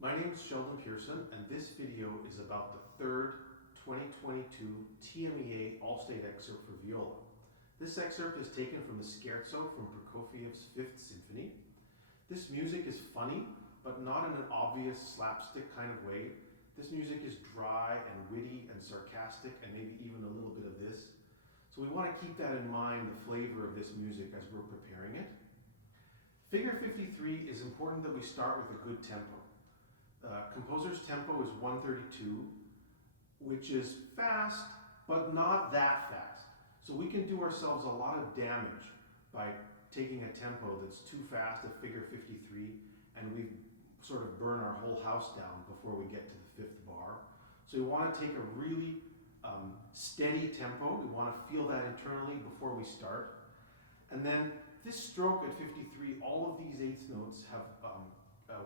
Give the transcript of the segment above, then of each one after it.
My name is Sheldon Person, and this video is about the third 2022 TMEA All-State Excerpt for Viola. This excerpt is taken from the Scherzo from Prokofiev's Fifth Symphony. This music is funny, but not in an obvious slapstick kind of way. This music is dry and witty and sarcastic, and maybe even a little bit of this. So we want to keep that in mind, the flavor of this music as we're preparing it. Figure 53 is important that we start with a good tempo. Composer's tempo is 132, which is fast, but not that fast. So we can do ourselves a lot of damage by taking a tempo that's too fast at figure 53, and we sort of burn our whole house down before we get to the fifth bar. So we want to take a really steady tempo. We want to feel that internally before we start. And then this stroke at 53, all of these eighth notes have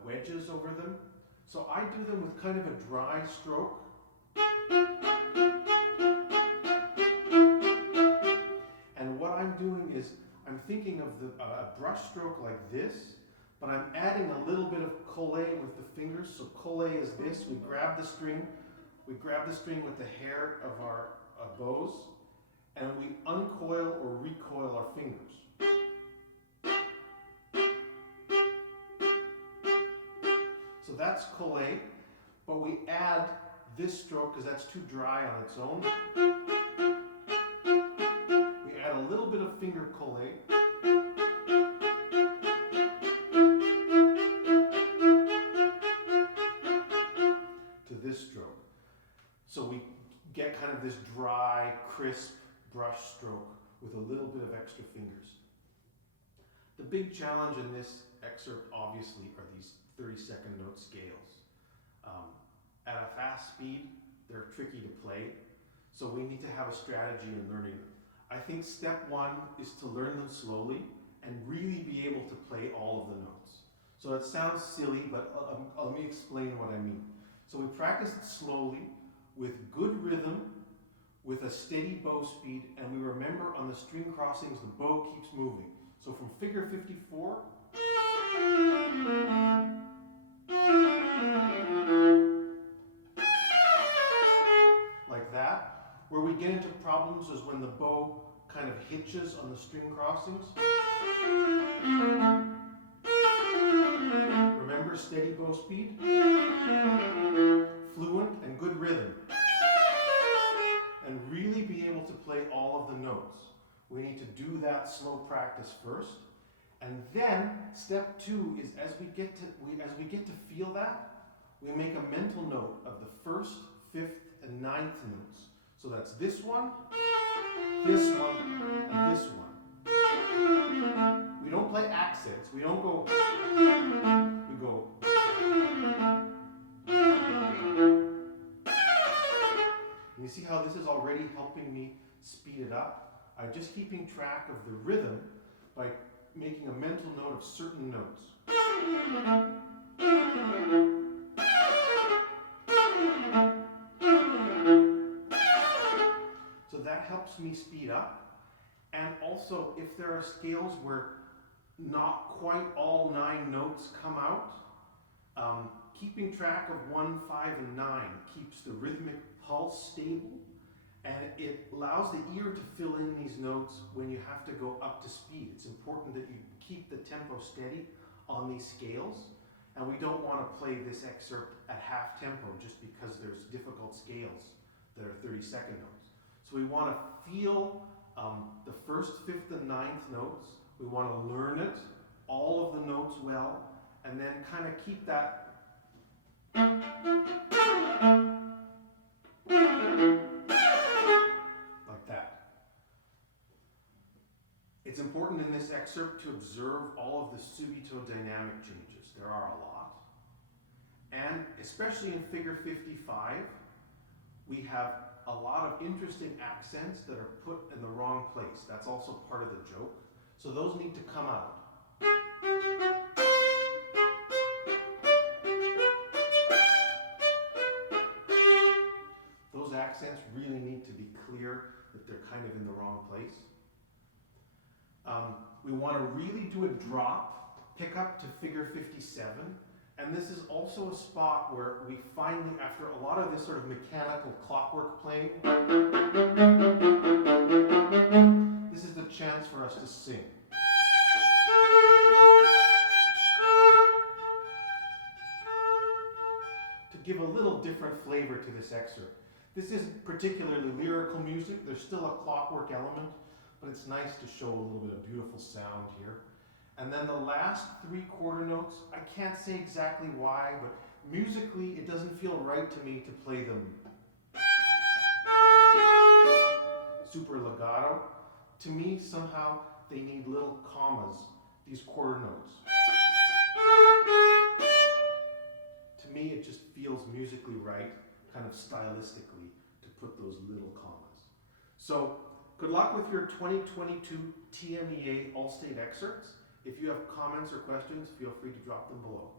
wedges over them. So I do them with kind of a dry stroke. And what I'm doing is I'm thinking of a brush stroke like this, but I'm adding a little bit of collé with the fingers. So collé is this. We grab the string with the hair of our bows, and we uncoil or recoil our fingers. So that's collé, but we add this stroke because that's too dry on its own. We add a little bit of finger collé. To this stroke. So we get kind of this dry, crisp brush stroke with a little bit of extra fingers. The big challenge in this excerpt, obviously, are these 32nd note scales. At a fast speed, they're tricky to play, so we need to have a strategy in learning them. I think step one is to learn them slowly and really be able to play all of the notes. So it sounds silly, but let me explain what I mean. So we practice it slowly with good rhythm, with a steady bow speed, and we remember on the string crossings the bow keeps moving. So from figure 54, like that. Where we get into problems is when the bow kind of hitches on the string crossings. Remember, steady bow speed, fluent and good rhythm. And really be able to play all of the notes. We need to do that slow practice first. And then step two is as we get to feel that, we make a mental note of the first, fifth, and ninth notes. So that's this one, and this one. We don't play accents. We don't go. We go. And you see how this is already helping me speed it up? I'm just keeping track of the rhythm by making a mental note of certain notes. So that helps me speed up. And also, if there are scales where not quite all 9 notes come out, keeping track of 1, 5, and 9 keeps the rhythmic pulse stable, and it allows the ear to fill in these notes when you have to go up to speed. It's important that you keep the tempo steady on these scales, and we don't want to play this excerpt at half tempo just because there's difficult scales that are 32nd notes. So we want to feel the first, fifth, and ninth notes. We want to learn it, all of the notes well, and then kind of keep that like that. It's important in this excerpt to observe all of the subito dynamic changes. There are a lot. And especially in figure 55, we have a lot of interesting accents that are put in the wrong place. That's also part of the joke. So those need to come out. Those accents really need to be clear that they're kind of in the wrong place. We want to really do a drop, pick up to figure 57. And this is also a spot where we finally, after a lot of this sort of mechanical clockwork playing, this is the chance for us to sing. To give a little different flavor to this excerpt. This isn't particularly lyrical music. There's still a clockwork element, but it's nice to show a little bit of beautiful sound here. And then the last three quarter notes, I can't say exactly why, but musically it doesn't feel right to me to play them super legato. To me, somehow, they need little commas, these quarter notes. To me, it just feels musically right, kind of stylistically, to put those little commas. So, good luck with your 2022 TMEA All-State Excerpts. If you have comments or questions, feel free to drop them below.